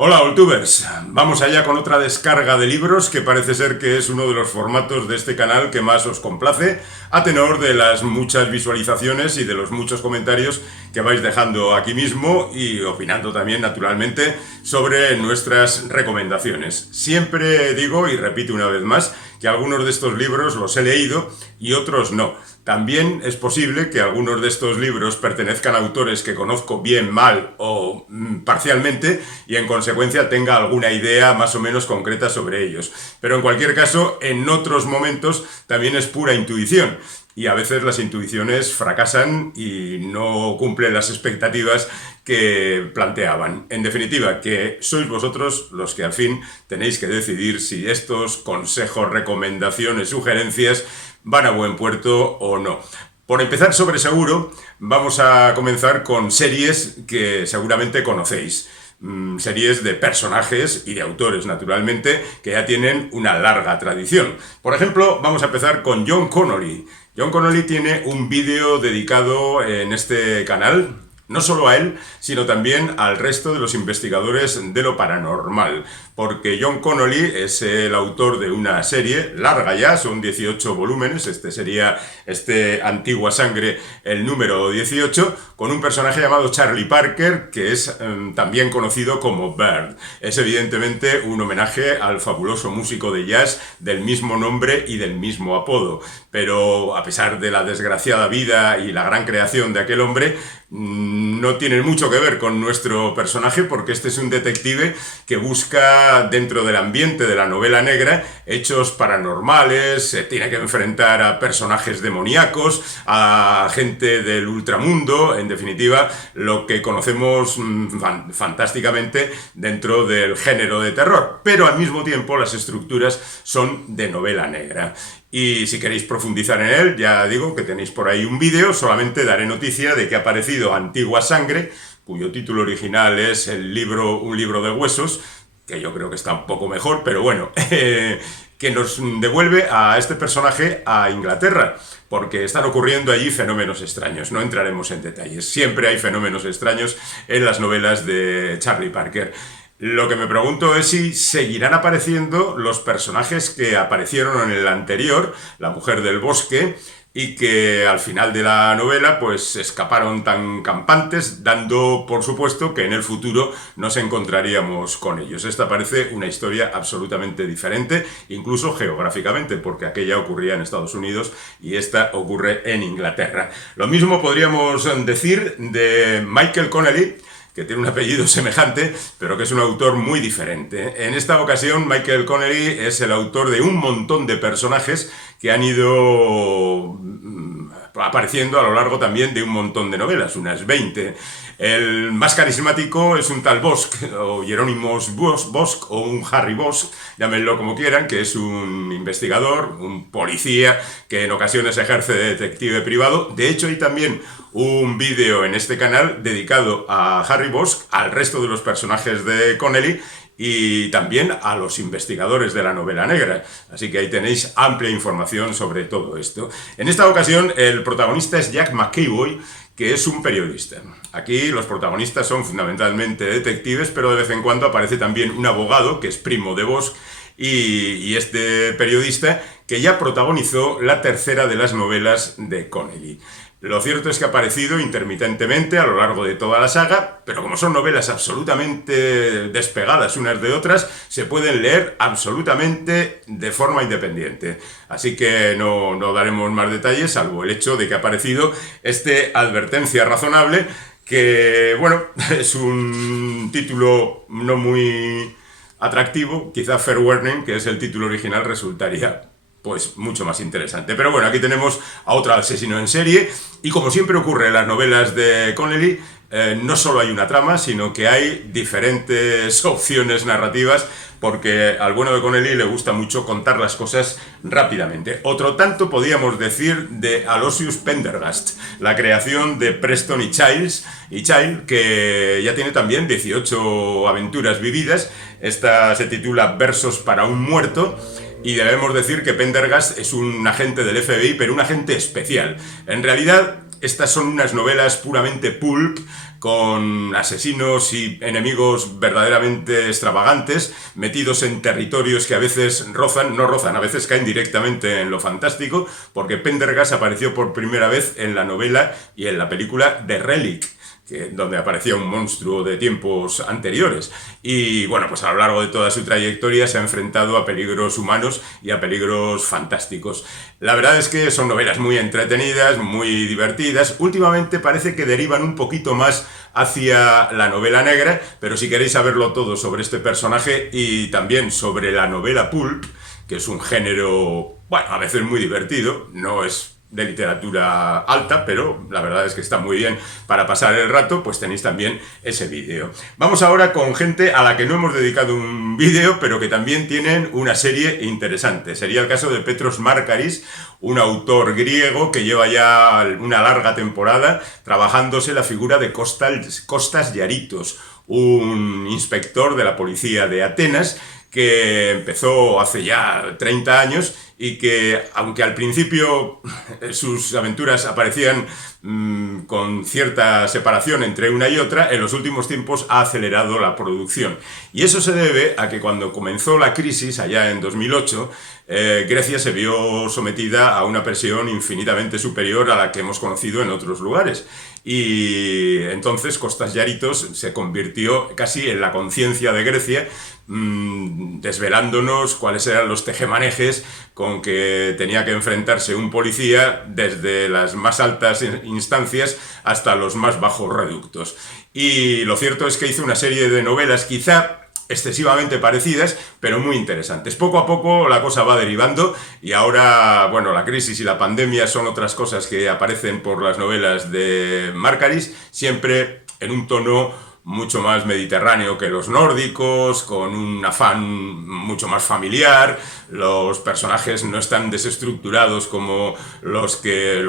Hola, Oltubers. Vamos allá con otra descarga de libros que parece ser que es uno de los formatos de este canal que más os complace, a tenor de las muchas visualizaciones y de los muchos comentarios que vais dejando aquí mismo y opinando también, naturalmente, sobre nuestras recomendaciones. Siempre digo, y repito una vez más, que algunos de estos libros los he leído y otros no. También es posible que algunos de estos libros pertenezcan a autores que conozco bien, mal o parcialmente y en consecuencia tenga alguna idea más o menos concreta sobre ellos. Pero en cualquier caso, en otros momentos también es pura intuición. Y a veces las intuiciones fracasan y no cumplen las expectativas que planteaban. En definitiva, que sois vosotros los que al fin tenéis que decidir si estos consejos, recomendaciones, sugerencias van a buen puerto o no. Por empezar sobre seguro, vamos a comenzar con series que seguramente conocéis. Series de personajes y de autores, naturalmente, que ya tienen una larga tradición. Por ejemplo, vamos a empezar con John Connolly. John Connolly tiene un vídeo dedicado en este canal, no solo a él, sino también al resto de los investigadores de lo paranormal, porque John Connolly es el autor de una serie larga ya, son 18 volúmenes, este sería Antigua Sangre, el número 18, con un personaje llamado Charlie Parker, que es también conocido como Bird. Es evidentemente un homenaje al fabuloso músico de jazz del mismo nombre y del mismo apodo, pero a pesar de la desgraciada vida y la gran creación de aquel hombre, no tiene mucho que ver con nuestro personaje, porque este es un detective que busca dentro del ambiente de la novela negra hechos paranormales, se tiene que enfrentar a personajes demoníacos, a gente del ultramundo, en definitiva lo que conocemos fantásticamente dentro del género de terror, pero al mismo tiempo las estructuras son de novela negra. Y si queréis profundizar en él, ya digo que tenéis por ahí un vídeo, solamente daré noticia de que ha aparecido Antigua Sangre, cuyo título original es un libro de huesos, que yo creo que está un poco mejor, pero bueno, que nos devuelve a este personaje a Inglaterra, porque están ocurriendo allí fenómenos extraños. No entraremos en detalles, siempre hay fenómenos extraños en las novelas de Charlie Parker. Lo que me pregunto es si seguirán apareciendo los personajes que aparecieron en el anterior, La Mujer del Bosque, y que al final de la novela pues escaparon tan campantes, dando por supuesto que en el futuro nos encontraríamos con ellos. Esta parece una historia absolutamente diferente, incluso geográficamente, porque aquella ocurría en Estados Unidos y esta ocurre en Inglaterra. Lo mismo podríamos decir de Michael Connelly, que tiene un apellido semejante, pero que es un autor muy diferente. En esta ocasión, Michael Connelly es el autor de un montón de personajes que han ido apareciendo a lo largo también de un montón de novelas, unas 20. El más carismático es un tal Bosch, o Jerónimos Bosch, o un Harry Bosch, llámenlo como quieran, que es un investigador, un policía, que en ocasiones ejerce de detective privado. De hecho, hay también un vídeo en este canal dedicado a Harry Bosch, al resto de los personajes de Connelly, y también a los investigadores de la novela negra. Así que ahí tenéis amplia información sobre todo esto. En esta ocasión, el protagonista es Jack McEvoy, que es un periodista. Aquí los protagonistas son fundamentalmente detectives, pero de vez en cuando aparece también un abogado, que es primo de Bosch, y este periodista que ya protagonizó la tercera de las novelas de Connelly. Lo cierto es que ha aparecido intermitentemente a lo largo de toda la saga, pero como son novelas absolutamente despegadas unas de otras, se pueden leer absolutamente de forma independiente. Así que no daremos más detalles, salvo el hecho de que ha aparecido advertencia razonable, que, bueno, es un título no muy atractivo. Quizá Fair Warning, que es el título original, resultaría pues mucho más interesante. Pero bueno, aquí tenemos a otro asesino en serie, y como siempre ocurre en las novelas de Connelly, no solo hay una trama, sino que hay diferentes opciones narrativas, porque al bueno de Connelly le gusta mucho contar las cosas rápidamente. Otro tanto podríamos decir de Aloysius Pendergast, la creación de Preston y Child, que ya tiene también 18 aventuras vividas. Esta se titula Versos para un muerto, y debemos decir que Pendergast es un agente del FBI, pero un agente especial. En realidad, estas son unas novelas puramente pulp, con asesinos y enemigos verdaderamente extravagantes, metidos en territorios que a veces no rozan, a veces caen directamente en lo fantástico, porque Pendergast apareció por primera vez en la novela y en la película The Relic, donde aparecía un monstruo de tiempos anteriores. Y bueno, pues a lo largo de toda su trayectoria se ha enfrentado a peligros humanos y a peligros fantásticos. La verdad es que son novelas muy entretenidas, muy divertidas. Últimamente parece que derivan un poquito más hacia la novela negra, pero si queréis saberlo todo sobre este personaje y también sobre la novela pulp, que es un género, bueno, a veces muy divertido, no es de literatura alta, pero la verdad es que está muy bien para pasar el rato, pues tenéis también ese vídeo. Vamos ahora con gente a la que no hemos dedicado un vídeo, pero que también tienen una serie interesante. Sería el caso de Petros Markaris, un autor griego que lleva ya una larga temporada trabajándose la figura de Kostas Yaritos, un inspector de la policía de Atenas que empezó hace ya 30 años y que, aunque al principio sus aventuras aparecían con cierta separación entre una y otra, en los últimos tiempos ha acelerado la producción. Y eso se debe a que cuando comenzó la crisis, allá en 2008, Grecia se vio sometida a una presión infinitamente superior a la que hemos conocido en otros lugares. Y entonces Kostas Yaritos se convirtió casi en la conciencia de Grecia, desvelándonos cuáles eran los tejemanejes con que tenía que enfrentarse un policía desde las más altas instancias hasta los más bajos reductos. Y lo cierto es que hizo una serie de novelas quizá excesivamente parecidas, pero muy interesantes. Poco a poco la cosa va derivando y ahora, bueno, la crisis y la pandemia son otras cosas que aparecen por las novelas de Markaris, siempre en un tono mucho más mediterráneo que los nórdicos, con un afán mucho más familiar. Los personajes no están desestructurados como los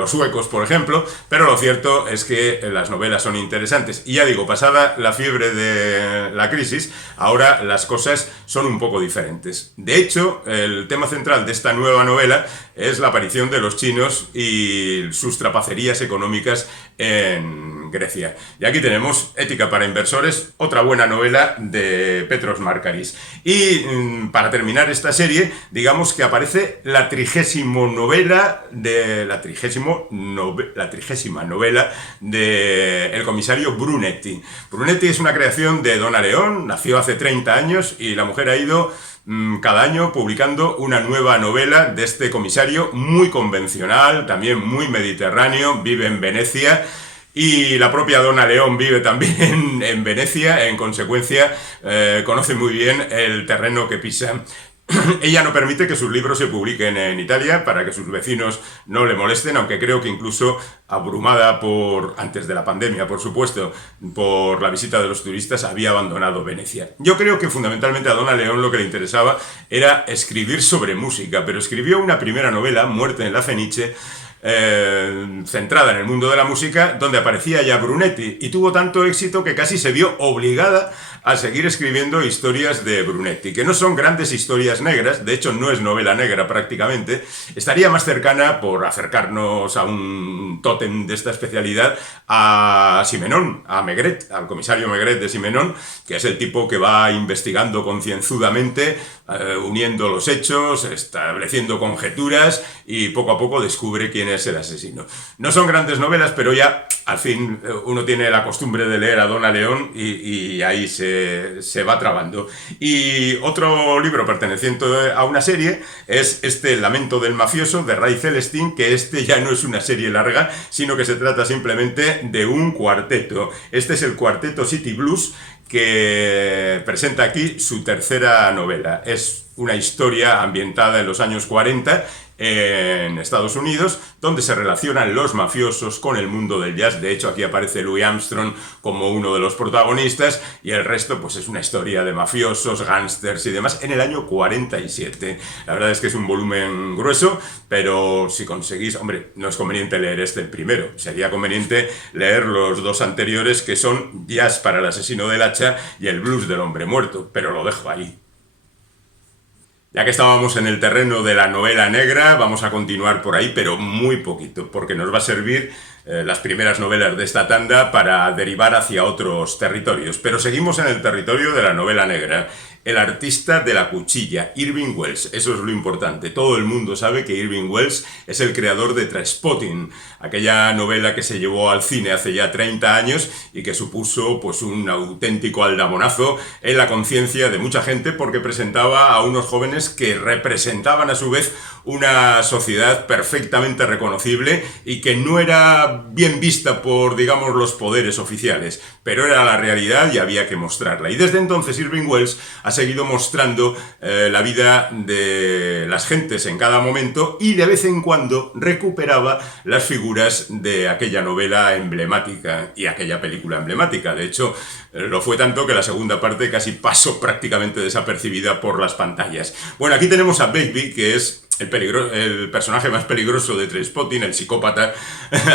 suecos, por ejemplo, pero lo cierto es que las novelas son interesantes. Y ya digo, pasada la fiebre de la crisis, ahora las cosas son un poco diferentes. De hecho, el tema central de esta nueva novela es la aparición de los chinos y sus trapacerías económicas en Grecia. Y aquí tenemos Ética para inversores, otra buena novela de Petros Markaris. Y para terminar esta serie, digamos que aparece la 30ª novela de la 30ª novela de el comisario Brunetti. Brunetti es una creación de Donna León, nació hace 30 años y la mujer ha ido cada año publicando una nueva novela de este comisario muy convencional, también muy mediterráneo, vive en Venecia. Y la propia Donna León vive también en Venecia, en consecuencia conoce muy bien el terreno que pisa. Ella no permite que sus libros se publiquen en Italia para que sus vecinos no le molesten, aunque creo que incluso abrumada antes de la pandemia, por supuesto, por la visita de los turistas, había abandonado Venecia. Yo creo que fundamentalmente a Donna León lo que le interesaba era escribir sobre música, pero escribió una primera novela, Muerte en la Fenice, centrada en el mundo de la música, donde aparecía ya Brunetti, y tuvo tanto éxito que casi se vio obligada a seguir escribiendo historias de Brunetti, que no son grandes historias negras, de hecho no es novela negra prácticamente, estaría más cercana, por acercarnos a un tótem de esta especialidad, a Simenon, a Maigret, al comisario Maigret de Simenon, que es el tipo que va investigando concienzudamente, uniendo los hechos, estableciendo conjeturas y poco a poco descubre quién es el asesino. No son grandes novelas, pero ya al fin uno tiene la costumbre de leer a Donna León y ahí se va trabando. Y otro libro perteneciente a una serie es este El lamento del mafioso de Ray Celestin, que ya no es una serie larga, sino que se trata simplemente de un cuarteto. Este es el Cuarteto City Blues, que presenta aquí su tercera novela. Es una historia ambientada en los años 40 en Estados Unidos, donde se relacionan los mafiosos con el mundo del jazz. De hecho, aquí aparece Louis Armstrong como uno de los protagonistas, y el resto pues es una historia de mafiosos, gángsters y demás, en el año 47. La verdad es que es un volumen grueso, pero si conseguís, hombre, no es conveniente leer el primero, sería conveniente leer los dos anteriores, que son Jazz para el asesino del hacha y El blues del hombre muerto, pero lo dejo ahí. Ya que estábamos en el terreno de la novela negra, vamos a continuar por ahí, pero muy poquito, porque nos va a servir las primeras novelas de esta tanda para derivar hacia otros territorios. Pero seguimos en el territorio de la novela negra. El artista de la cuchilla, Irving Welsh, eso es lo importante. Todo el mundo sabe que Irving Welsh es el creador de Trainspotting, aquella novela que se llevó al cine hace ya 30 años y que supuso pues un auténtico aldabonazo en la conciencia de mucha gente porque presentaba a unos jóvenes que representaban a su vez una sociedad perfectamente reconocible y que no era bien vista por, digamos, los poderes oficiales, pero era la realidad y había que mostrarla. Y desde entonces Irving Welsh ha seguido mostrando la vida de las gentes en cada momento y de vez en cuando recuperaba las figuras de aquella novela emblemática y aquella película emblemática. De hecho, lo fue tanto que la segunda parte casi pasó prácticamente desapercibida por las pantallas. Bueno, aquí tenemos a Begbie, que es el personaje más peligroso de Trainspotting, el psicópata,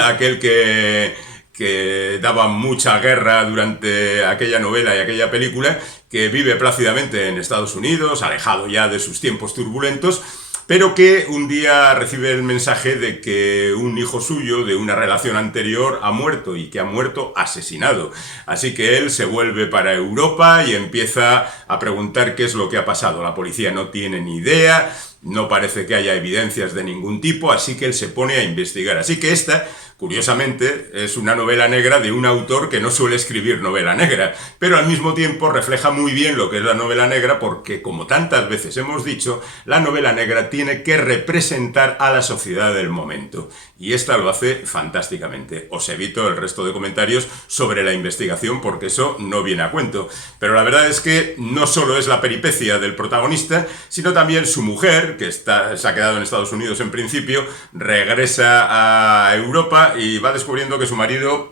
aquel que daba mucha guerra durante aquella novela y aquella película, que vive plácidamente en Estados Unidos, alejado ya de sus tiempos turbulentos, pero que un día recibe el mensaje de que un hijo suyo de una relación anterior ha muerto y que ha muerto asesinado. Así que él se vuelve para Europa y empieza a preguntar qué es lo que ha pasado. La policía no tiene ni idea, no parece que haya evidencias de ningún tipo, así que él se pone a investigar. Así que esta, curiosamente, es una novela negra de un autor que no suele escribir novela negra, pero al mismo tiempo refleja muy bien lo que es la novela negra porque, como tantas veces hemos dicho, la novela negra tiene que representar a la sociedad del momento. Y esta lo hace fantásticamente. Os evito el resto de comentarios sobre la investigación porque eso no viene a cuento. Pero la verdad es que no solo es la peripecia del protagonista, sino también su mujer, que se ha quedado en Estados Unidos en principio, regresa a Europa y va descubriendo que su marido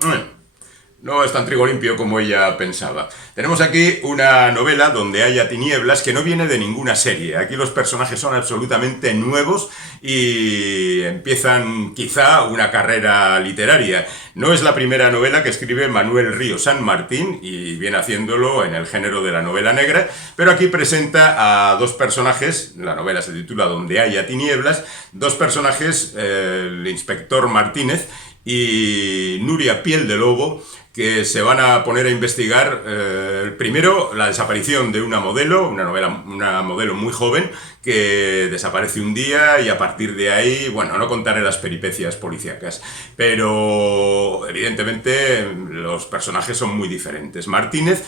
no es tan trigo limpio como ella pensaba. Tenemos aquí una novela donde haya tinieblas que no viene de ninguna serie. Aquí los personajes son absolutamente nuevos y empiezan quizá una carrera literaria. No es la primera novela que escribe Manuel Río San Martín y viene haciéndolo en el género de la novela negra, pero aquí presenta a dos personajes, la novela se titula Donde haya tinieblas, dos personajes, el inspector Martínez y Nuria Piel de Lobo, que se van a poner a investigar primero la desaparición de una modelo, una modelo muy joven que desaparece un día y a partir de ahí, bueno, no contaré las peripecias policíacas, pero evidentemente los personajes son muy diferentes. Martínez,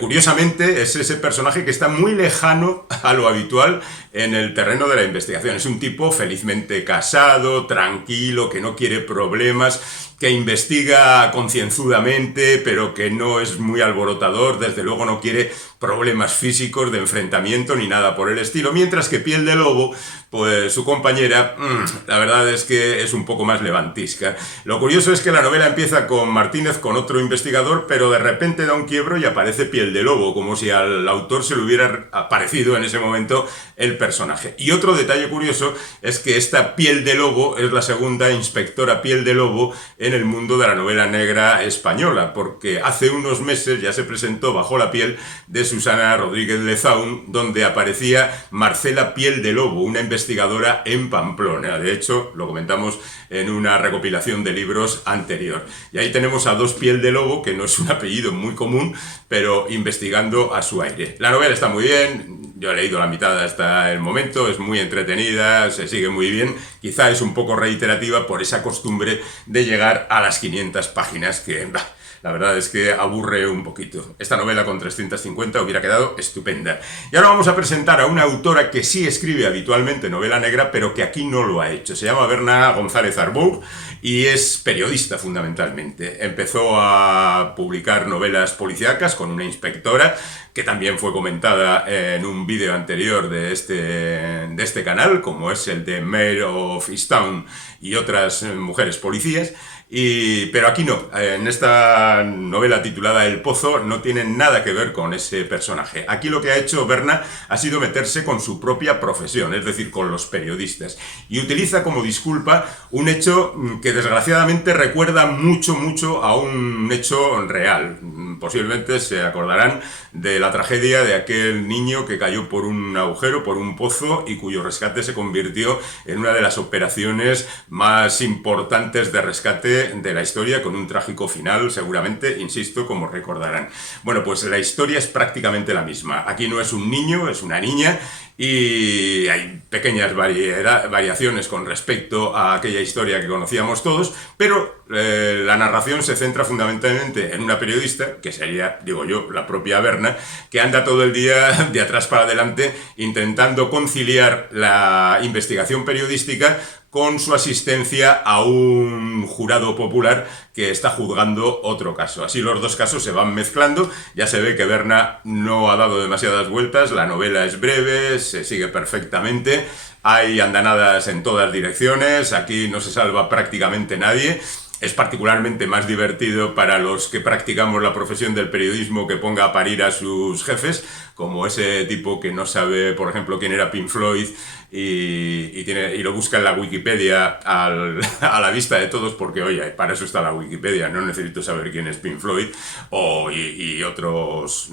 curiosamente, es ese personaje que está muy lejano a lo habitual en el terreno de la investigación. Es un tipo felizmente casado, tranquilo, que no quiere problemas, que investiga concienzudamente, pero que no es muy alborotador, desde luego no quiere problemas físicos de enfrentamiento ni nada por el estilo, mientras que Piel de Lobo, pues su compañera, la verdad es que es un poco más levantisca. Lo curioso es que la novela empieza con Martínez, con otro investigador, pero de repente da un quiebro y aparece Piel de Lobo, como si al autor se le hubiera aparecido en ese momento el personaje. Y otro detalle curioso es que esta Piel de Lobo es la segunda inspectora Piel de Lobo en el mundo de la novela negra española, porque hace unos meses ya se presentó Bajo la piel de Susana Rodríguez Lezaun, donde aparecía Marcela Piel de Lobo, una investigadora en Pamplona. De hecho, lo comentamos en una recopilación de libros anterior. Y ahí tenemos a dos Piel de Lobo, que no es un apellido muy común, pero investigando a su aire. La novela está muy bien, yo he leído la mitad hasta el momento, es muy entretenida, se sigue muy bien. Quizá es un poco reiterativa por esa costumbre de llegar a las 500 páginas que... la verdad es que aburre un poquito. Esta novela con 350 hubiera quedado estupenda. Y ahora vamos a presentar a una autora que sí escribe habitualmente novela negra, pero que aquí no lo ha hecho. Se llama Berna González Arbour y es periodista fundamentalmente. Empezó a publicar novelas policíacas con una inspectora, que también fue comentada en un vídeo anterior de este canal, como es el de Mayor of Easttown y otras mujeres policías. Pero aquí no, en esta novela titulada El Pozo no tiene nada que ver con ese personaje. Aquí lo que ha hecho Berna ha sido meterse con su propia profesión, es decir, con los periodistas, y utiliza como disculpa un hecho que desgraciadamente recuerda mucho a un hecho real. posiblemente se acordarán de la tragedia de aquel niño que cayó por un agujero, por un pozo, y cuyo rescate se convirtió en una de las operaciones más importantes de rescate de la historia, con un trágico final, seguramente, insisto, como recordarán. Bueno, pues la historia es prácticamente la misma. Aquí no es un niño, es una niña, y hay pequeñas variaciones con respecto a aquella historia que conocíamos todos, pero la narración se centra fundamentalmente en una periodista, que sería, digo yo, la propia Berna, que anda todo el día de atrás para adelante intentando conciliar la investigación periodística con su asistencia a un jurado popular que está juzgando otro caso. Así los dos casos se van mezclando. Ya se ve que Berna no ha dado demasiadas vueltas, la novela es breve, se sigue perfectamente, hay andanadas en todas direcciones, aquí no se salva prácticamente nadie. Es particularmente más divertido para los que practicamos la profesión del periodismo que ponga a parir a sus jefes, como ese tipo que no sabe, por ejemplo, quién era Pink Floyd y lo busca en la Wikipedia a la vista de todos, porque, oye, para eso está la Wikipedia, no necesito saber quién es Pink Floyd y otros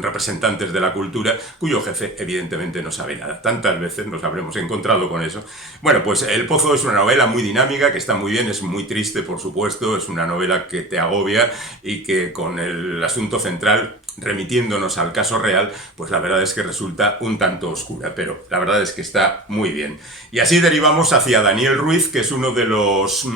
representantes de la cultura, cuyo jefe evidentemente no sabe nada. Tantas veces nos habremos encontrado con eso. Bueno, pues El Pozo es una novela muy dinámica, que está muy bien, es muy triste, por supuesto, es una novela que te agobia y que con el asunto central, remitiéndonos al caso real, pues la verdad es que resulta un tanto oscura, pero la verdad es que está muy bien. Y así derivamos hacia Daniel Ruiz, que es uno de los,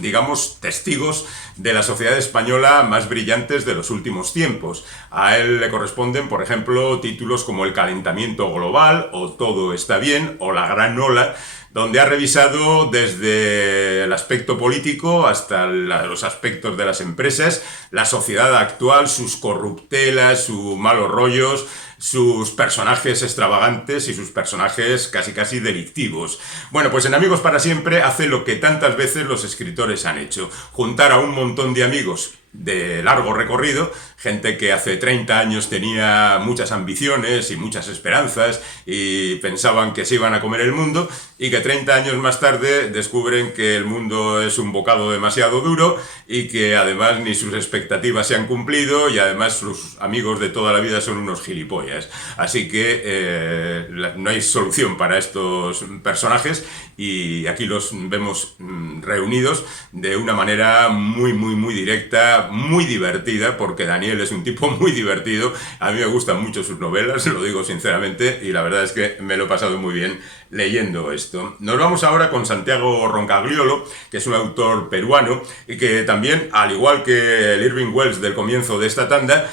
digamos, testigos de la sociedad española más brillantes de los últimos tiempos. A él le corresponden, por ejemplo, títulos como El calentamiento global, o Todo está bien, o La gran ola, donde ha revisado desde el aspecto político hasta los aspectos de las empresas, la sociedad actual, sus corruptelas, sus malos rollos, sus personajes extravagantes y sus personajes casi delictivos. Bueno, pues en Amigos para Siempre hace lo que tantas veces los escritores han hecho: juntar a un montón de amigos de largo recorrido, gente que hace 30 años tenía muchas ambiciones y muchas esperanzas y pensaban que se iban a comer el mundo, y que 30 años más tarde descubren que el mundo es un bocado demasiado duro y que además ni sus expectativas se han cumplido, y además sus amigos de toda la vida son unos gilipollas. Así que no hay solución para estos personajes, y aquí los vemos reunidos de una manera muy directa, muy divertida, porque Daniel es un tipo muy divertido. A mí me gustan mucho sus novelas, lo digo sinceramente, y la verdad es que me lo he pasado muy bien leyendo esto. Nos vamos ahora con Santiago Roncagliolo, que es un autor peruano y que también, al igual que el Irving Welsh del comienzo de esta tanda,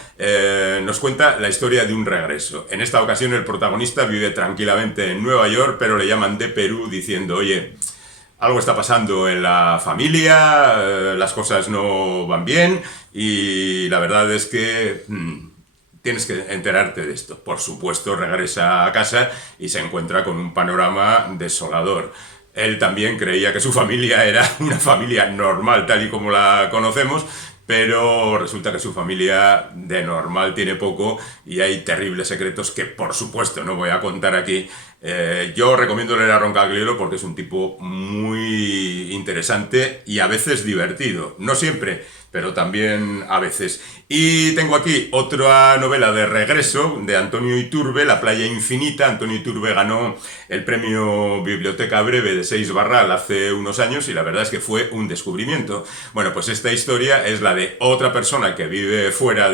nos cuenta la historia de un regreso. En esta ocasión el protagonista vive tranquilamente en Nueva York, pero le llaman de Perú diciendo: oye, algo está pasando en la familia, las cosas no van bien, y la verdad es que tienes que enterarte de esto. Por supuesto, regresa a casa y se encuentra con un panorama desolador. Él también creía que su familia era una familia normal, tal y como la conocemos, pero resulta que su familia de normal tiene poco, y hay terribles secretos que, por supuesto, no voy a contar aquí. Yo recomiendo leer a Roncagliolo porque es un tipo muy interesante y a veces divertido. No siempre, pero también a veces. Y tengo aquí otra novela de regreso de Antonio Iturbe, La playa infinita. Antonio Iturbe ganó el premio Biblioteca Breve de Seix Barral hace unos años y la verdad es que fue un descubrimiento. Bueno, pues esta historia es la de otra persona que vive fuera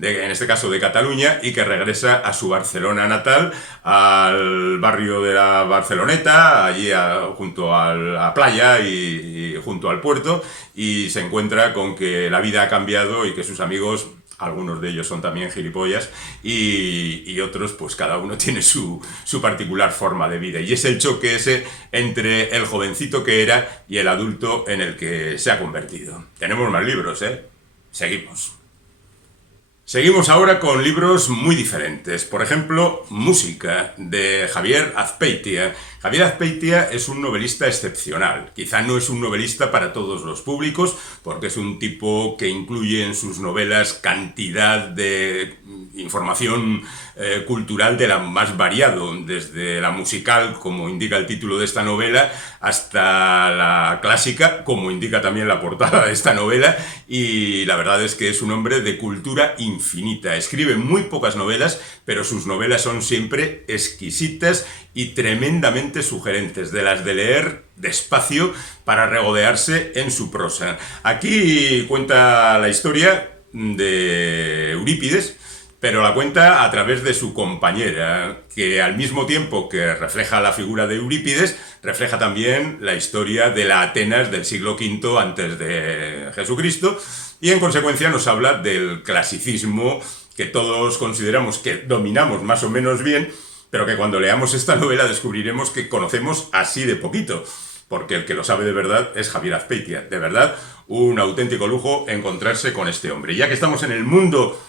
en este caso de Cataluña, y que regresa a su Barcelona natal, al barrio de la Barceloneta, allí junto a la playa y junto al puerto, y se encuentra con que la vida ha cambiado y que sus amigos, algunos de ellos son también gilipollas, y otros, pues cada uno tiene su particular forma de vida. Y es el choque ese entre el jovencito que era y el adulto en el que se ha convertido. Tenemos más libros, ¿eh? Seguimos. Seguimos ahora con libros muy diferentes. Por ejemplo, Música, de Javier Azpeitia. Javier Azpeitia es un novelista excepcional. Quizá no es un novelista para todos los públicos, porque es un tipo que incluye en sus novelas cantidad de información cultural de la más variado, desde la musical, como indica el título de esta novela, hasta la clásica, como indica también la portada de esta novela, y la verdad es que es un hombre de cultura infinita. Escribe muy pocas novelas, pero sus novelas son siempre exquisitas y tremendamente sugerentes, de las de leer despacio para regodearse en su prosa. Aquí cuenta la historia de Eurípides, pero la cuenta a través de su compañera, que al mismo tiempo que refleja la figura de Eurípides, refleja también la historia de la Atenas del siglo V antes de Jesucristo, y en consecuencia nos habla del clasicismo que todos consideramos que dominamos más o menos bien, pero que cuando leamos esta novela descubriremos que conocemos así de poquito, porque el que lo sabe de verdad es Javier Azpeitia. De verdad, un auténtico lujo encontrarse con este hombre. Ya que estamos en el mundo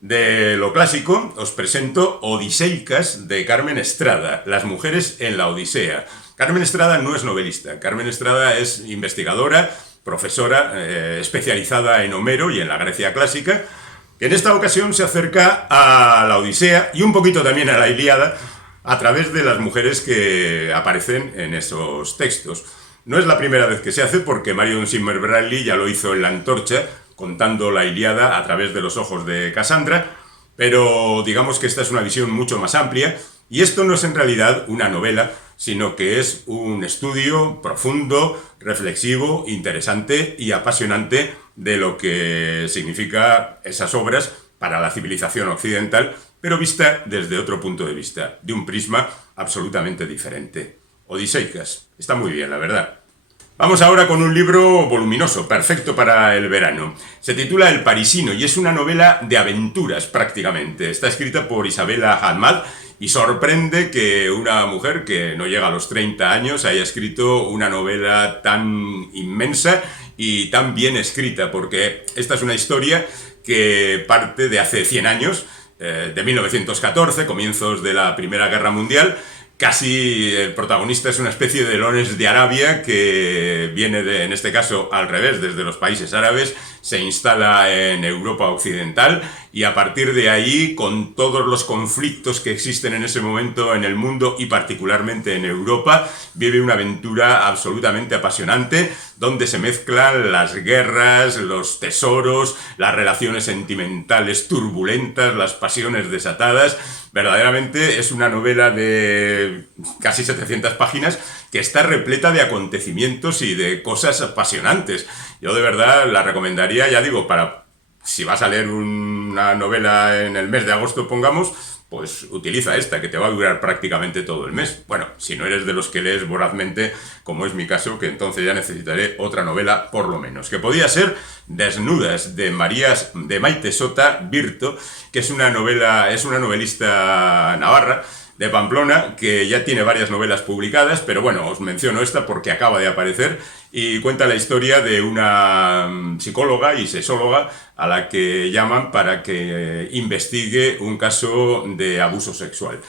de lo clásico, os presento Odiseicas, de Carmen Estrada, Las mujeres en la Odisea. Carmen Estrada no es novelista. Carmen Estrada es investigadora, profesora especializada en Homero y en la Grecia clásica, que en esta ocasión se acerca a la Odisea y un poquito también a la Ilíada a través de las mujeres que aparecen en esos textos. No es la primera vez que se hace, porque Marion Zimmer Bradley ya lo hizo en La Antorcha, contando la Ilíada a través de los ojos de Casandra, pero digamos que esta es una visión mucho más amplia, y esto no es en realidad una novela, sino que es un estudio profundo, reflexivo, interesante y apasionante de lo que significa esas obras para la civilización occidental, pero vista desde otro punto de vista, de un prisma absolutamente diferente. Odiseicas. Está muy bien, la verdad. Vamos ahora con un libro voluminoso, perfecto para el verano. Se titula El Parisino y es una novela de aventuras prácticamente. Está escrita por Isabella Ahmad y sorprende que una mujer que no llega a los 30 años haya escrito una novela tan inmensa y tan bien escrita, porque esta es una historia que parte de hace 100 años, de 1914, comienzos de la Primera Guerra Mundial. Casi el protagonista es una especie de Lawrence de Arabia que viene en este caso al revés, desde los países árabes, se instala en Europa occidental y a partir de ahí, con todos los conflictos que existen en ese momento en el mundo y particularmente en Europa, vive una aventura absolutamente apasionante donde se mezclan las guerras, los tesoros, las relaciones sentimentales turbulentas, las pasiones desatadas. Verdaderamente es una novela de casi 700 páginas que está repleta de acontecimientos y de cosas apasionantes. Yo de verdad la recomendaría, ya digo, para si vas a leer una novela en el mes de agosto, pongamos, pues utiliza esta, que te va a durar prácticamente todo el mes. Bueno, si no eres de los que lees vorazmente, como es mi caso, que entonces ya necesitaré otra novela por lo menos, que podía ser Desnudas, de Maite Sota Birto, que es una novelista navarra, de Pamplona, que ya tiene varias novelas publicadas, pero bueno, os menciono esta porque acaba de aparecer y cuenta la historia de una psicóloga y sexóloga a la que llaman para que investigue un caso de abuso sexual.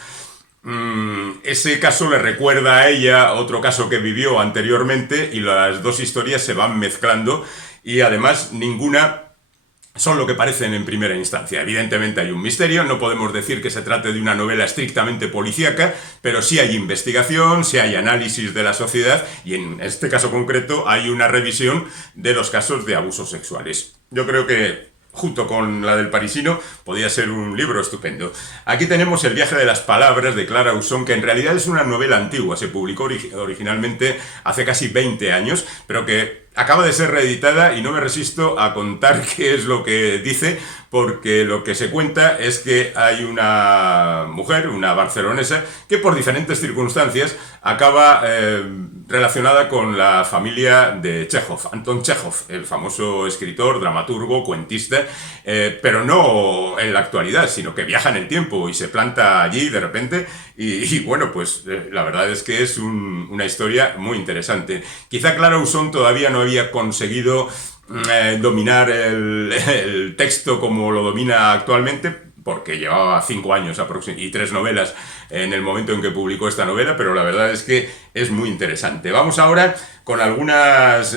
Ese caso le recuerda a ella otro caso que vivió anteriormente y las dos historias se van mezclando y además ninguna son lo que parecen en primera instancia. Evidentemente hay un misterio, no podemos decir que se trate de una novela estrictamente policíaca, pero sí hay investigación, sí hay análisis de la sociedad y en este caso concreto hay una revisión de los casos de abusos sexuales. Yo creo que junto con la del Parisino, podía ser un libro estupendo. Aquí tenemos El viaje de las palabras, de Clara Usón, que en realidad es una novela antigua, se publicó originalmente hace casi 20 años, pero que acaba de ser reeditada y no me resisto a contar qué es lo que dice, porque lo que se cuenta es que hay una mujer, una barcelonesa, que por diferentes circunstancias acaba relacionada con la familia de Chekhov, Anton Chekhov, el famoso escritor, dramaturgo, cuentista, pero no en la actualidad, sino que viaja en el tiempo y se planta allí de repente y bueno, pues la verdad es que es una historia muy interesante. Quizá Clara Usón todavía no había conseguido dominar el texto como lo domina actualmente, porque llevaba 5 años y 3 novelas en el momento en que publicó esta novela, pero la verdad es que es muy interesante. Vamos ahora con algunos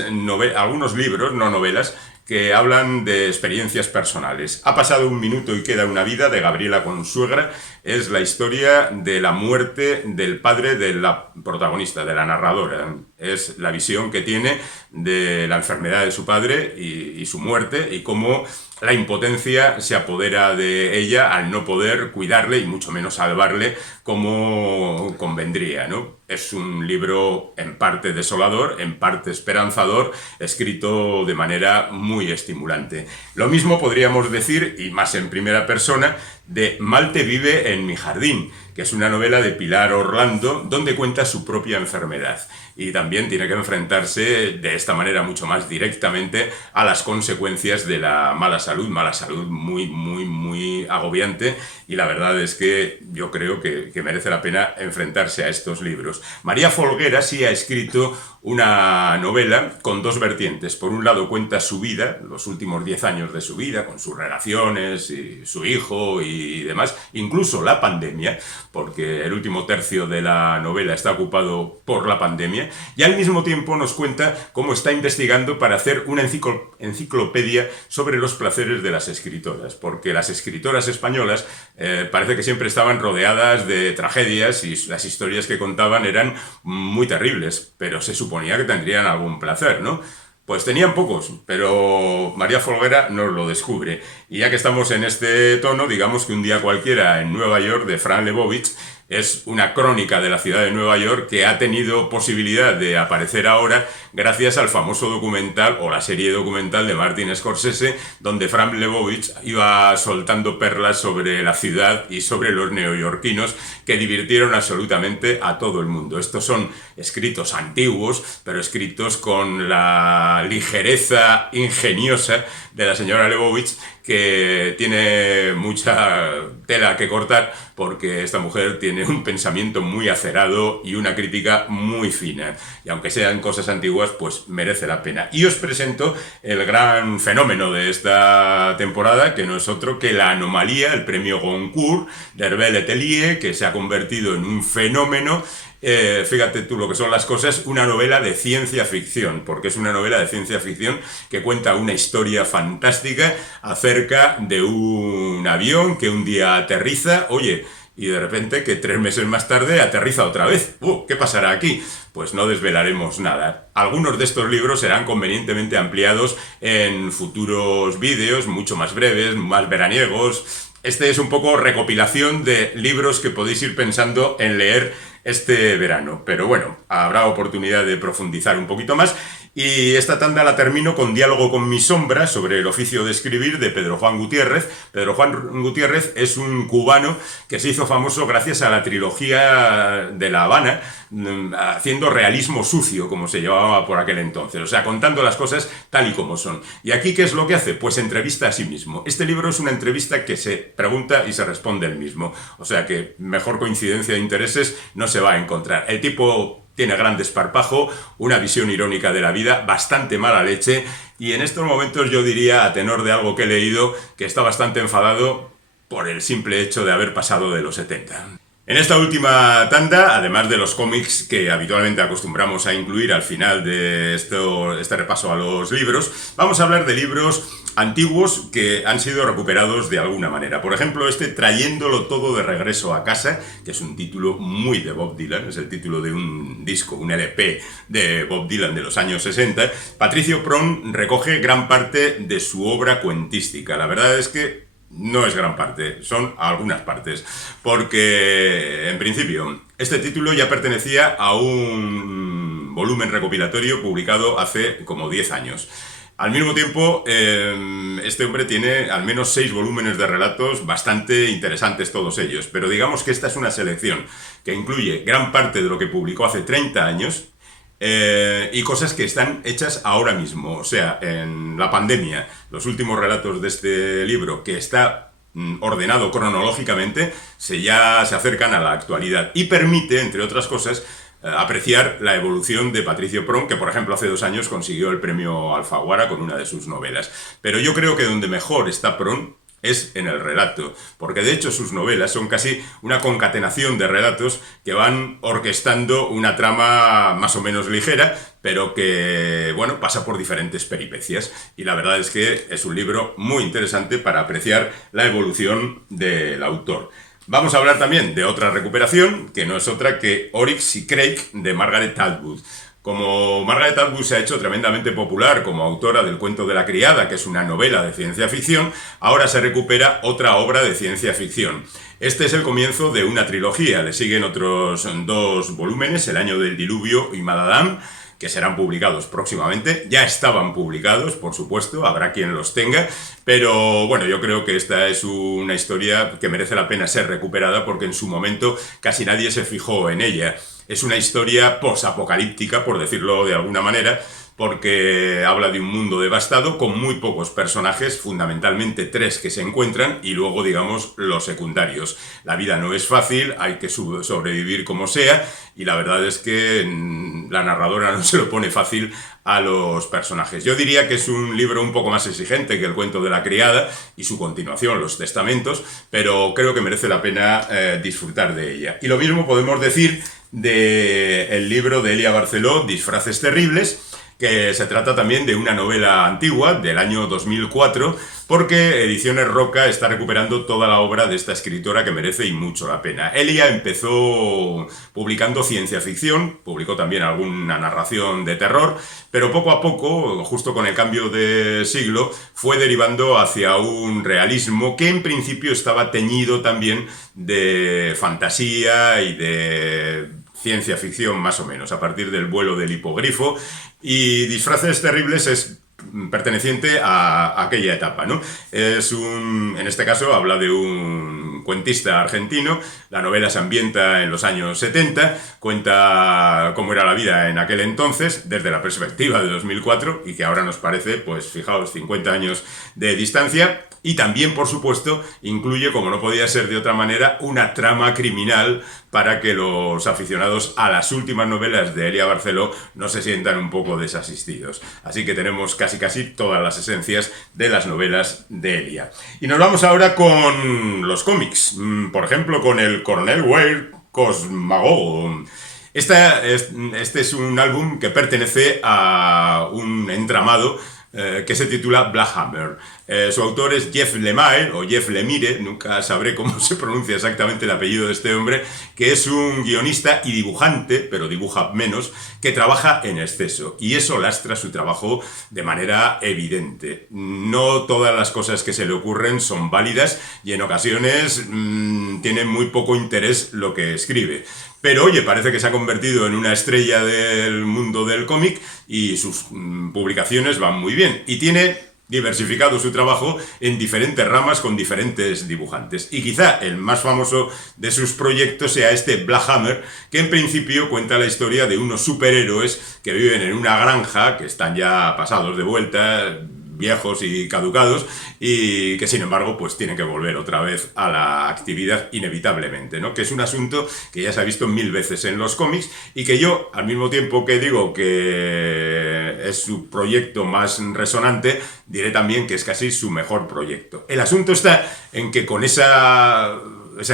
libros, no novelas, que hablan de experiencias personales. Ha pasado un minuto y queda una vida, de Gabriela Consuegra. Es la historia de la muerte del padre de la protagonista, de la narradora. Es la visión que tiene de la enfermedad de su padre y su muerte, y cómo la impotencia se apodera de ella al no poder cuidarle y mucho menos salvarle como convendría, ¿no? Es un libro en parte desolador, en parte esperanzador, escrito de manera muy estimulante. Lo mismo podríamos decir, y más en primera persona, de Malte vive en mi jardín, que es una novela de Pilar Orlando, donde cuenta su propia enfermedad. Y también tiene que enfrentarse de esta manera mucho más directamente a las consecuencias de la mala salud muy, muy, muy agobiante, y la verdad es que yo creo que merece la pena enfrentarse a estos libros. María Folguera sí ha escrito una novela con dos vertientes. Por un lado cuenta su vida, los últimos 10 años de su vida, con sus relaciones y su hijo y demás, incluso la pandemia, porque el último tercio de la novela está ocupado por la pandemia, y al mismo tiempo nos cuenta cómo está investigando para hacer una enciclopedia sobre los placeres de las escritoras, porque las escritoras españolas parece que siempre estaban rodeadas de tragedias y las historias que contaban eran muy terribles, pero se suponía que tendrían algún placer, ¿no? Pues tenían pocos, pero María Folguera nos lo descubre. Y ya que estamos en este tono, digamos que Un día cualquiera en Nueva York, de Fran Lebowitz, es una crónica de la ciudad de Nueva York que ha tenido posibilidad de aparecer ahora gracias al famoso documental o la serie documental de Martin Scorsese, donde Fran Lebowitz iba soltando perlas sobre la ciudad y sobre los neoyorquinos que divirtieron absolutamente a todo el mundo. Estos son escritos antiguos, pero escritos con la ligereza ingeniosa de la señora Lebowitz, que tiene mucha tela que cortar, porque esta mujer tiene un pensamiento muy acerado y una crítica muy fina. Y aunque sean cosas antiguas, pues merece la pena. Y os presento el gran fenómeno de esta temporada, que no es otro que La anomalía, el premio Goncourt de Hervé Letellier, que se ha convertido en un fenómeno. Fíjate tú lo que son las cosas, una novela de ciencia ficción, porque es una novela de ciencia ficción que cuenta una historia fantástica acerca de un avión que un día aterriza, oye, y de repente que 3 meses más tarde aterriza otra vez. ¿Qué pasará aquí? Pues no desvelaremos nada. Algunos de estos libros serán convenientemente ampliados en futuros vídeos, mucho más breves, más veraniegos. Este es un poco recopilación de libros que podéis ir pensando en leer este verano, pero bueno, habrá oportunidad de profundizar un poquito más. Y esta tanda la termino con Diálogo con mi sombra, sobre el oficio de escribir, de Pedro Juan Gutiérrez. Pedro Juan Gutiérrez es un cubano que se hizo famoso gracias a la trilogía de La Habana, haciendo realismo sucio, como se llamaba por aquel entonces, o sea, contando las cosas tal y como son. ¿Y aquí qué es lo que hace? Pues entrevista a sí mismo. Este libro es una entrevista que se pregunta y se responde él mismo, o sea que mejor coincidencia de intereses no se va a encontrar. El tipo tiene gran desparpajo, una visión irónica de la vida, bastante mala leche, y en estos momentos yo diría, a tenor de algo que he leído, que está bastante enfadado por el simple hecho de haber pasado de los 70. En esta última tanda, además de los cómics que habitualmente acostumbramos a incluir al final de este repaso a los libros, vamos a hablar de libros antiguos que han sido recuperados de alguna manera. Por ejemplo, Trayéndolo todo de regreso a casa, que es un título muy de Bob Dylan, es el título de un disco, un LP de Bob Dylan de los años 60. Patricio Pron recoge gran parte de su obra cuentística. La verdad es que no es gran parte, son algunas partes, porque en principio este título ya pertenecía a un volumen recopilatorio publicado hace como 10 años. Al mismo tiempo, este hombre tiene al menos 6 volúmenes de relatos bastante interesantes todos ellos, pero digamos que esta es una selección que incluye gran parte de lo que publicó hace 30 años, y cosas que están hechas ahora mismo, o sea, en la pandemia. Los últimos relatos de este libro, que está ordenado cronológicamente, ya se acercan a la actualidad y permite, entre otras cosas, apreciar la evolución de Patricio Prom, que por ejemplo hace 2 años consiguió el premio Alfaguara con una de sus novelas. Pero yo creo que donde mejor está Prom es en el relato, porque de hecho sus novelas son casi una concatenación de relatos que van orquestando una trama más o menos ligera, pero que, bueno, pasa por diferentes peripecias. Y la verdad es que es un libro muy interesante para apreciar la evolución del autor. Vamos a hablar también de otra recuperación, que no es otra que Oryx y Crake, de Margaret Atwood. Como Margaret Atwood se ha hecho tremendamente popular como autora del Cuento de la criada, que es una novela de ciencia ficción, ahora se recupera otra obra de ciencia ficción. Este es el comienzo de una trilogía, le siguen otros 2 volúmenes, El año del diluvio y Madadam, que serán publicados próximamente. Ya estaban publicados, por supuesto, habrá quien los tenga, pero bueno, yo creo que esta es una historia que merece la pena ser recuperada porque en su momento casi nadie se fijó en ella. Es una historia posapocalíptica, por decirlo de alguna manera, porque habla de un mundo devastado con muy pocos personajes, fundamentalmente 3 que se encuentran y luego, digamos, los secundarios. La vida no es fácil, hay que sobrevivir como sea y la verdad es que la narradora no se lo pone fácil a los personajes. Yo diría que es un libro un poco más exigente que El cuento de la criada y su continuación, Los testamentos, pero creo que merece la pena disfrutar de ella. Y lo mismo podemos decir del libro de Elia Barceló, Disfraces terribles, que se trata también de una novela antigua del año 2004, porque Ediciones Roca está recuperando toda la obra de esta escritora que merece y mucho la pena. Elia empezó publicando ciencia ficción, publicó también alguna narración de terror, pero poco a poco, justo con el cambio de siglo, fue derivando hacia un realismo que en principio estaba teñido también de fantasía y de ciencia ficción más o menos, a partir del vuelo del hipogrifo, y Disfraces terribles es perteneciente a aquella etapa, ¿no? En este caso habla de un cuentista argentino, la novela se ambienta en los años 70, cuenta cómo era la vida en aquel entonces, desde la perspectiva de 2004, y que ahora nos parece, pues fijaos, 50 años de distancia. Y también, por supuesto, incluye, como no podía ser de otra manera, una trama criminal para que los aficionados a las últimas novelas de Elia Barceló no se sientan un poco desasistidos. Así que tenemos casi todas las esencias de las novelas de Elia. Y nos vamos ahora con los cómics. Por ejemplo, con el Coronel Weir Cosmago. Este es un álbum que pertenece a un entramado que se titula Black Hammer. Su autor es Jeff Lemire, o Jeff Lemire, nunca sabré cómo se pronuncia exactamente el apellido de este hombre, que es un guionista y dibujante, pero dibuja menos, que trabaja en exceso. Y eso lastra su trabajo de manera evidente. No todas las cosas que se le ocurren son válidas y en ocasiones tiene muy poco interés lo que escribe. Pero oye, parece que se ha convertido en una estrella del mundo del cómic y sus publicaciones van muy bien. Y tiene diversificado su trabajo en diferentes ramas con diferentes dibujantes. Y quizá el más famoso de sus proyectos sea este Black Hammer, que en principio cuenta la historia de unos superhéroes que viven en una granja, que están ya pasados de vuelta, viejos y caducados, y que sin embargo pues tienen que volver otra vez a la actividad inevitablemente, ¿no? Que es un asunto que ya se ha visto 1000 veces en los cómics y que yo, al mismo tiempo que digo que es su proyecto más resonante, diré también que es casi su mejor proyecto. El asunto está en que con ese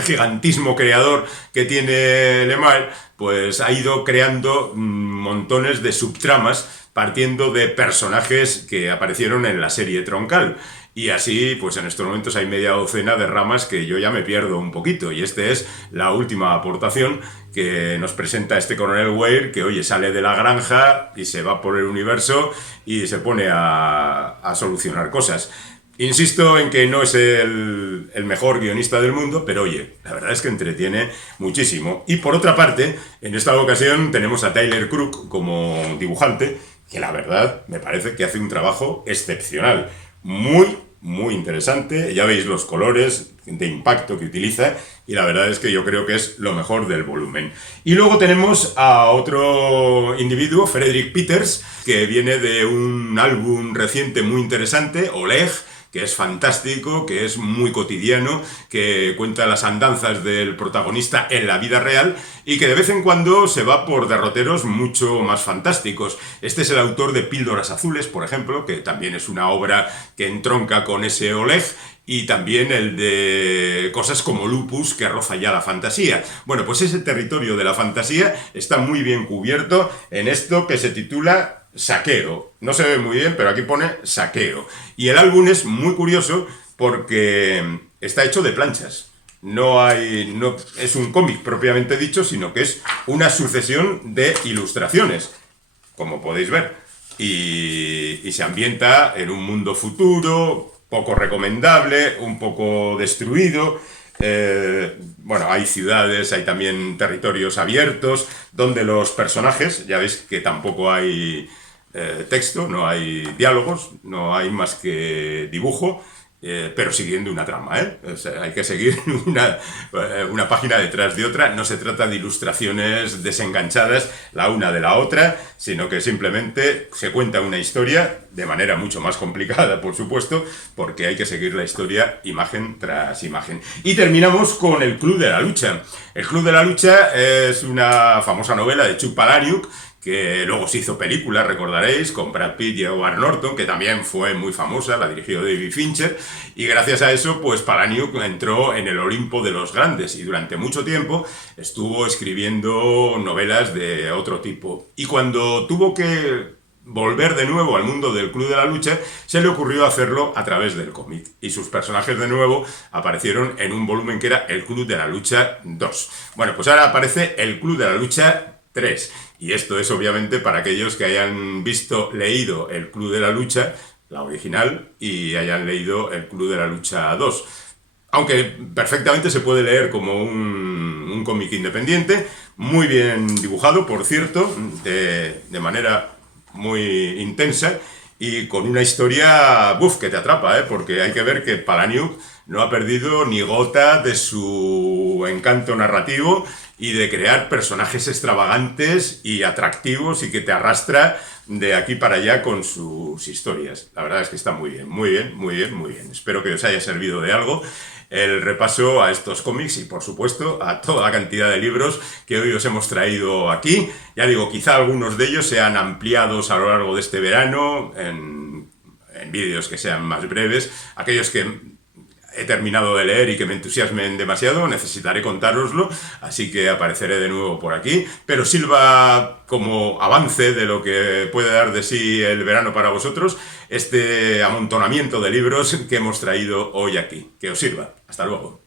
gigantismo creador que tiene Lemire, pues ha ido creando montones de subtramas partiendo de personajes que aparecieron en la serie troncal. Y así, pues en estos momentos hay media docena de ramas que yo ya me pierdo un poquito. Y esta es la última aportación que nos presenta este Coronel Weir, que oye, sale de la granja y se va por el universo y se pone a solucionar cosas. Insisto en que no es el mejor guionista del mundo, pero oye, la verdad es que entretiene muchísimo. Y por otra parte, en esta ocasión tenemos a Tyler Crook como dibujante, que la verdad me parece que hace un trabajo excepcional. Muy interesante. Ya veis los colores de impacto que utiliza y la verdad es que yo creo que es lo mejor del volumen. Y luego tenemos a otro individuo, Frederick Peters, que viene de un álbum reciente muy interesante, Oleg, que es fantástico, que es muy cotidiano, que cuenta las andanzas del protagonista en la vida real y que de vez en cuando se va por derroteros mucho más fantásticos. Este es el autor de Píldoras Azules, por ejemplo, que también es una obra que entronca con ese Oleg, y también el de cosas como Lupus, que roza ya la fantasía. Bueno, pues ese territorio de la fantasía está muy bien cubierto en esto que se titula Saqueo. No se ve muy bien, pero aquí pone Saqueo. Y el álbum es muy curioso porque está hecho de planchas. No es un cómic propiamente dicho, sino que es una sucesión de ilustraciones, como podéis ver. Y se ambienta en un mundo futuro, poco recomendable, un poco destruido. Bueno, hay ciudades, hay también territorios abiertos, donde los personajes, ya veis que tampoco hay texto, no hay diálogos, no hay más que dibujo, pero siguiendo una trama, ¿eh? O sea, hay que seguir una página detrás de otra. No se trata de ilustraciones desenganchadas la una de la otra, sino que simplemente se cuenta una historia de manera mucho más complicada, por supuesto, porque hay que seguir la historia imagen tras imagen. Y terminamos con El Club de la Lucha. El Club de la Lucha es una famosa novela de Chuck Palahniuk, que luego se hizo película, recordaréis, con Brad Pitt y Edward Norton, que también fue muy famosa, la dirigió David Fincher, y gracias a eso, pues Palahniuk entró en el Olimpo de los grandes, y durante mucho tiempo estuvo escribiendo novelas de otro tipo. Y cuando tuvo que volver de nuevo al mundo del Club de la Lucha, se le ocurrió hacerlo a través del cómic. Y sus personajes de nuevo aparecieron en un volumen que era El Club de la Lucha 2. Bueno, pues ahora aparece El Club de la Lucha 3. Y esto es obviamente para aquellos que hayan leído El Club de la Lucha, la original, y hayan leído El Club de la Lucha 2. Aunque perfectamente se puede leer como un cómic independiente, muy bien dibujado, por cierto, de manera muy intensa y con una historia que te atrapa, porque hay que ver que Palahniuk no ha perdido ni gota de su encanto narrativo y de crear personajes extravagantes y atractivos y que te arrastra de aquí para allá con sus historias. La verdad es que está muy bien, muy bien, muy bien, muy bien. Espero que os haya servido de algo el repaso a estos cómics y, por supuesto, a toda la cantidad de libros que hoy os hemos traído aquí. Ya digo, quizá algunos de ellos sean ampliados a lo largo de este verano en vídeos que sean más breves. Aquellos que he terminado de leer y que me entusiasmen demasiado, necesitaré contároslo, así que apareceré de nuevo por aquí, pero sirva como avance de lo que puede dar de sí el verano para vosotros, este amontonamiento de libros que hemos traído hoy aquí. Que os sirva. Hasta luego.